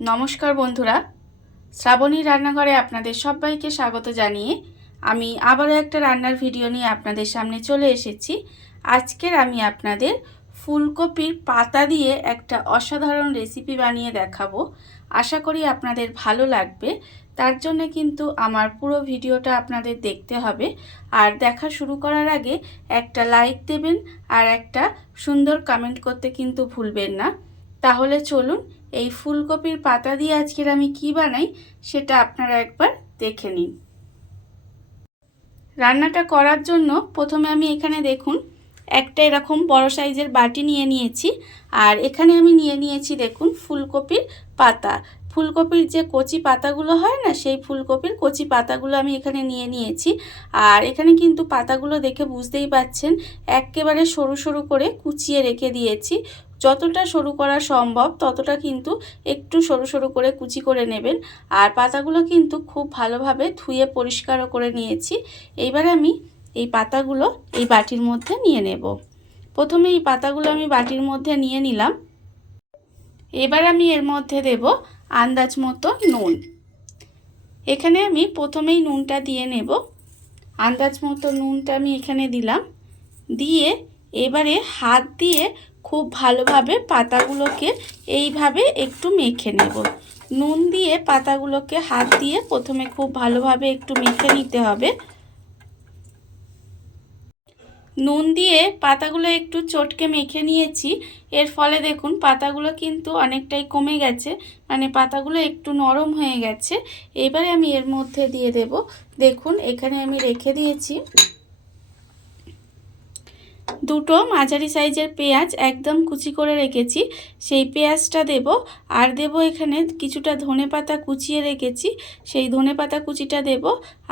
নমস্কার বন্ধুরা, শ্রাবণী রান্নাঘরে আপনাদের সবাইকে স্বাগত জানিয়ে আমি আবারও একটা রান্নার ভিডিও নিয়ে আপনাদের সামনে চলে এসেছি। আজকের আমি আপনাদের ফুলকপির পাতা দিয়ে একটা অসাধারণ রেসিপি বানিয়ে দেখাবো। আশা করি আপনাদের ভালো লাগবে। তার জন্য কিন্তু আমার পুরো ভিডিওটা আপনাদের দেখতে হবে। আর দেখা শুরু করার আগে একটা লাইক দেবেন আর একটা সুন্দর কমেন্ট করতে কিন্তু ভুলবেন না। তাহলে চলুন এই ফুলকপির পাতা দিয়ে আজকের আমি কি বানাই সেটা আপনারা একবার দেখে নিন। রান্নাটা করার জন্য প্রথমে আমি এখানে দেখুন একটা এরকম বড় সাইজের বাটি নিয়ে নিয়েছি। আর এখানে আমি নিয়ে নিয়েছি দেখুন ফুলকপির পাতা। ফুলকপির যে কচি পাতাগুলো হয় না, সেই ফুলকপির কচি পাতাগুলো আমি এখানে নিয়ে নিয়েছি। আর এখানে কিন্তু পাতাগুলো দেখে বুঝতেই পাচ্ছেন একেবারে সরু সরু করে কুচিয়ে রেখে দিয়েছি। যতটা সরু করা সম্ভব ততটা কিন্তু একটু সরু সরু করে কুচি করে নেবেন। আর পাতাগুলো কিন্তু খুব ভালোভাবে ধুয়ে পরিষ্কারও করে নিয়েছি। এইবার আমি এই পাতাগুলো এই বাটির মধ্যে নিয়ে নেব। প্রথমে এই পাতাগুলো আমি বাটির মধ্যে নিয়ে নিলাম। এবার আমি এর মধ্যে দেব আন্দাজ মতো নুন। এখানে আমি প্রথমেই নুনটা দিয়ে নেব। আন্দাজ মতো নুনটা আমি এখানে দিলাম। দিয়ে এবারে হাত দিয়ে খুব ভালোভাবে পাতাগুলোকে এইভাবে একটু মেখে নেব। নুন দিয়ে পাতাগুলোকে হাত দিয়ে প্রথমে খুব ভালোভাবে একটু মেখে নিতে হবে। নুন দিয়ে পাতাগুলো একটু চটকে মেখে নিয়েছি। এর ফলে দেখুন পাতাগুলো কিন্তু অনেকটাই কমে গেছে, মানে পাতাগুলো একটু নরম হয়ে গেছে। এবারে আমি এর মধ্যে দিয়ে দেব, দেখুন এখানে আমি রেখে দিয়েছি দুটো মাঝারি সাইজের পেঁয়াজ একদম কুচি করে রেখেছি, সেই পেঁয়াজটা দেব। আর দেব এখানে কিছুটা ধনেপাতা কুচিয়ে রেখেছি, সেই ধনেপাতা কুচিটা দেব।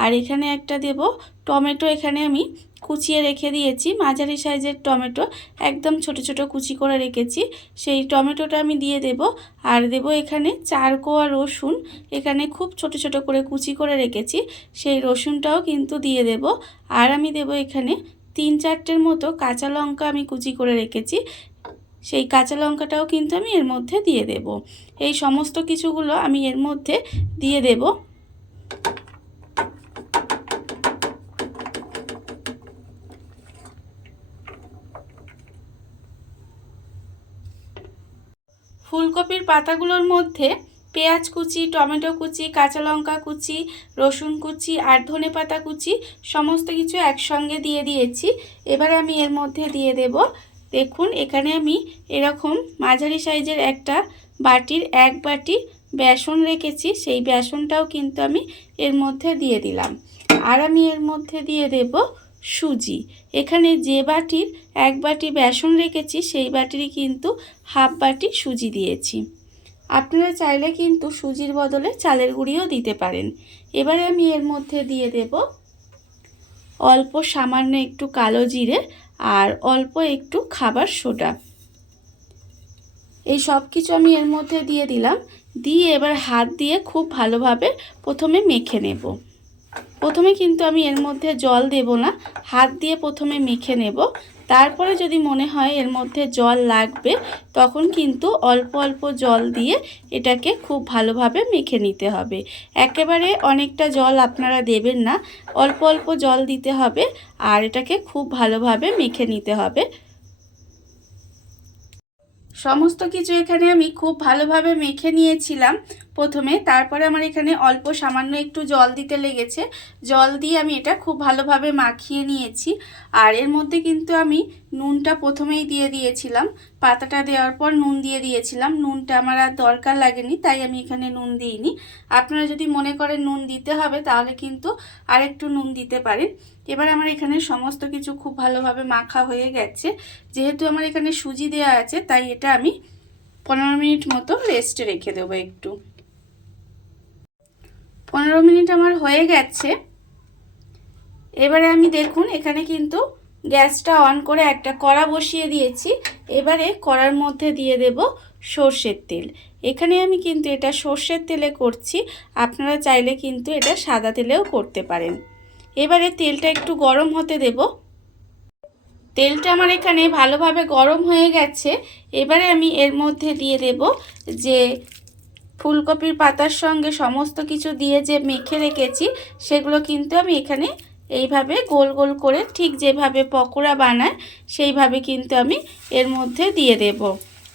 আর এখানে একটা দেব টমেটো, এখানে আমি কুচিয়ে রেখে দিয়েছি মাঝারি সাইজের টমেটো, একদম ছোট ছোট কুচি করে রেখেছি, সেই টমেটোটা আমি দিয়ে দেব। আর দেব এখানে 4 কোয়া রসুন, এখানে খুব ছোট ছোট করে কুচি করে রেখেছি, সেই রসুনটাও কিন্তু দিয়ে দেব। আর আমি দেব এখানে 3-4টের মতো কাঁচা লঙ্কা আমি কুচি করে রেখেছি, সেই কাঁচা লঙ্কাটাও কিন্তু আমি এর মধ্যে দিয়ে দেব। এই সমস্ত কিছুগুলো আমি এর মধ্যে দিয়ে দেব। ফুলকপির পাতাগুলোর মধ্যে পেঁয়াজ কুচি, টমেটো কুচি, কাঁচা লঙ্কা কুচি, রসুন কুচি আর ধনেপাতা কুচি সমস্ত কিছু একসঙ্গে দিয়ে দিয়েছি। এবারে আমি এর মধ্যে দিয়ে দেব, দেখুন এখানে আমি এরকম মাঝারি সাইজের একটা বাটির 1 বাটি বেসন রেখেছি, সেই বেসনটাও কিন্তু আমি এর মধ্যে দিয়ে দিলাম। আর আমি এর মধ্যে দিয়ে দেব সুজি। এখানে যে বাটির 1 বাটি বেসন রেখেছি সেই বাটিরই কিন্তু হাফ বাটি সুজি দিয়েছি। আপনারা চাইলে কিন্তু সুজির বদলে চালের গুঁড়িও দিতে পারেন। এবারে আমি এর মধ্যে দিয়ে দেব অল্প সামান্য একটু কালো জিরে আর অল্প একটু খাবার সোডা। এই সব কিছু আমি এর মধ্যে দিয়ে দিলাম। দিয়ে এবার হাত দিয়ে খুব ভালোভাবে প্রথমে মেখে নেব। প্রথমে কিন্তু আমি এর মধ্যে জল দেব না, হাত দিয়ে প্রথমে মেখে নেব। তারপরে যদি মনে হয় এর মধ্যে জল লাগবে তখন কিন্তু অল্প অল্প জল দিয়ে এটাকে খুব ভালোভাবে মেখে নিতে হবে। একেবারে অনেকটা জল আপনারা দেবেন না, অল্প অল্প জল দিতে হবে আর এটাকে খুব ভালোভাবে মেখে নিতে হবে। সমস্ত কিছু এখানে আমি খুব ভালোভাবে মেখে নিয়েছিলাম প্রথমে, তারপরে আমার এখানে অল্প সামান্য একটু জল দিতে লেগেছে। জল দিয়ে আমি এটা খুব ভালোভাবে মাখিয়ে নিয়েছি। আর এর মধ্যে কিন্তু আমি নুনটা প্রথমেই দিয়ে দিয়েছিলাম, পাতাটা দেওয়ার পর নুন দিয়ে দিয়েছিলাম। নুনটা আমার আর দরকার লাগেনি, তাই আমি এখানে নুন দিইনি। আপনারা যদি মনে করেন নুন দিতে হবে তাহলে কিন্তু আরেকটু নুন দিতে পারেন। এবার আমার এখানে সমস্ত কিছু খুব ভালোভাবে মাখা হয়ে গেছে। যেহেতু আমার এখানে সুজি দেওয়া আছে তাই এটা আমি 15 মিনিট মতো রেস্টে রেখে দেবো। একটু 15 মিনিট আমার হয়ে গেছে। এবারে আমি দেখুন এখানে কিন্তু গ্যাসটা অন করে একটা কড়া বসিয়ে দিয়েছি। এবারে কড়ার মধ্যে দিয়ে দেব সর্ষের তেল। এখানে আমি কিন্তু এটা সর্ষের তেলে করছি, আপনারা চাইলে কিন্তু এটা সাদা তেলেও করতে পারেন। এবারে তেলটা একটু গরম হতে দেব। তেলটা আমার এখানে ভালোভাবে গরম হয়ে গেছে। এবারে আমি এর মধ্যে দিয়ে দেব যে ফুলকপির পাতার সঙ্গে সমস্ত কিছু দিয়ে যে মেখে রেখেছি সেগুলো কিন্তু আমি এখানে এইভাবে গোল গোল করে ঠিক যেভাবে পকোড়া বানায় সেইভাবে কিন্তু আমি এর মধ্যে দিয়ে দেব।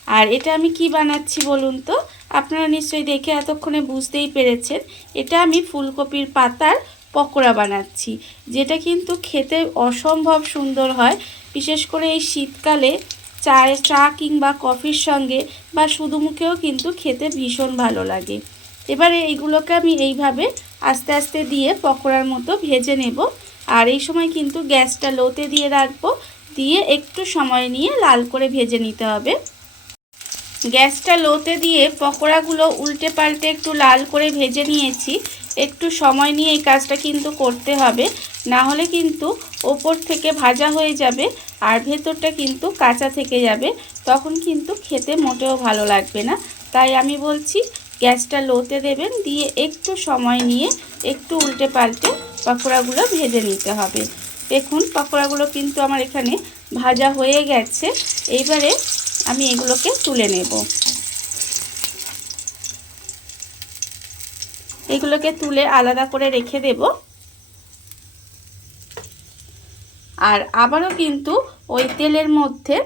আর এটা আমি কি বানাচ্ছি বলুন তো? আপনারা নিশ্চয়ই দেখে এতক্ষণে বুঝতেই পেরেছেন, এটা আমি ফুলকপির পাতার পকোড়া বানাচ্ছি, যেটা কিন্তু খেতে অসম্ভব সুন্দর হয়। বিশেষ করে এই শীতকালে চা কিংবা কফির সঙ্গে বা শুধু মুখেও কিন্তু খেতে ভীষণ ভালো লাগে। এবারে এইগুলোকে আমি এইভাবে আস্তে আস্তে দিয়ে পকোড়ার মতো ভেজে নেব। আর এই সময় কিন্তু গ্যাসটা লোতে দিয়ে রাখবো, দিয়ে একটু সময় নিয়ে লাল করে ভেজে নিতে হবে। গ্যাসটা লোতে দিয়ে পকোড়াগুলো উল্টে পাল্টে একটু লাল করে ভেজে নিয়েছি। একটু সময় নিয়ে এই কাজটা কিন্তু করতে হবে, না হলে কিন্তু ওপর থেকে ভাজা হয়ে যাবে আর ভেতরটা কিন্তু কাঁচা থেকে যাবে, তখন কিন্তু খেতে মোটেও ভালো লাগবে না। তাই আমি বলছি গ্যাসটা লোতে দেবেন, দিয়ে একটু সময় নিয়ে একটু উল্টে পাল্টে পকোড়াগুলো ভেজে নিতে হবে। দেখুন পকোড়াগুলো কিন্তু আমার এখানে ভাজা হয়ে গেছে। এইবারে আমি এগুলোকে তুলে নেব। এগুলোকে তুলে আলাদা করে রেখে দেব। আর আবারও কিন্তু ওই তেলের মধ্যে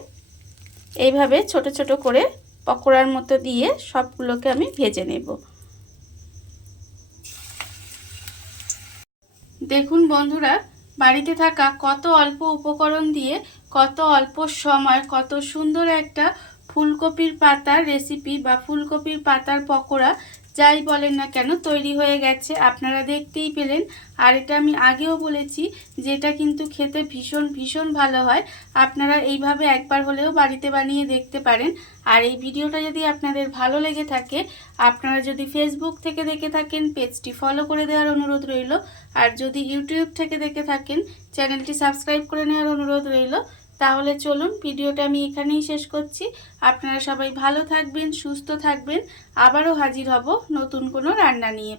এইভাবে ছোট ছোট করে পকোড়ার মতো দিয়ে সবগুলোকে আমি ভেজে নেব। দেখুন বন্ধুরা, বাড়িতে থাকা কত অল্প উপকরণ দিয়ে কত অল্প সময় কত সুন্দর একটা ফুলকপির পাতার রেসিপি বা ফুলকপির পাতার পকোড়া যাই বলেন না কেন তৈরি হয়ে গেছে, আপনারা দেখতেই পেলেন। আর এটা আমি আগেও বলেছি যে এটা কিন্তু খেতে ভীষণ ভীষণ ভালো হয়। আপনারা এইভাবে একবার হলেও বাড়িতে বানিয়ে দেখতে পারেন। আর এই ভিডিওটা যদি আপনাদের ভালো লেগে থাকে, আপনারা যদি ফেসবুক থেকে দেখে থাকেন পেজটি ফলো করে দেওয়ার অনুরোধ রইল। আর যদি ইউটিউব থেকে দেখে থাকেন চ্যানেলটি সাবস্ক্রাইব করে নেওয়ার অনুরোধ রইল। তাহলে চলুন ভিডিওটা আমি এখানেই শেষ করছি। আপনারা সবাই ভালো থাকবেন, সুস্থ থাকবেন। আবারও হাজির হব নতুন কোনো রান্না নিয়ে।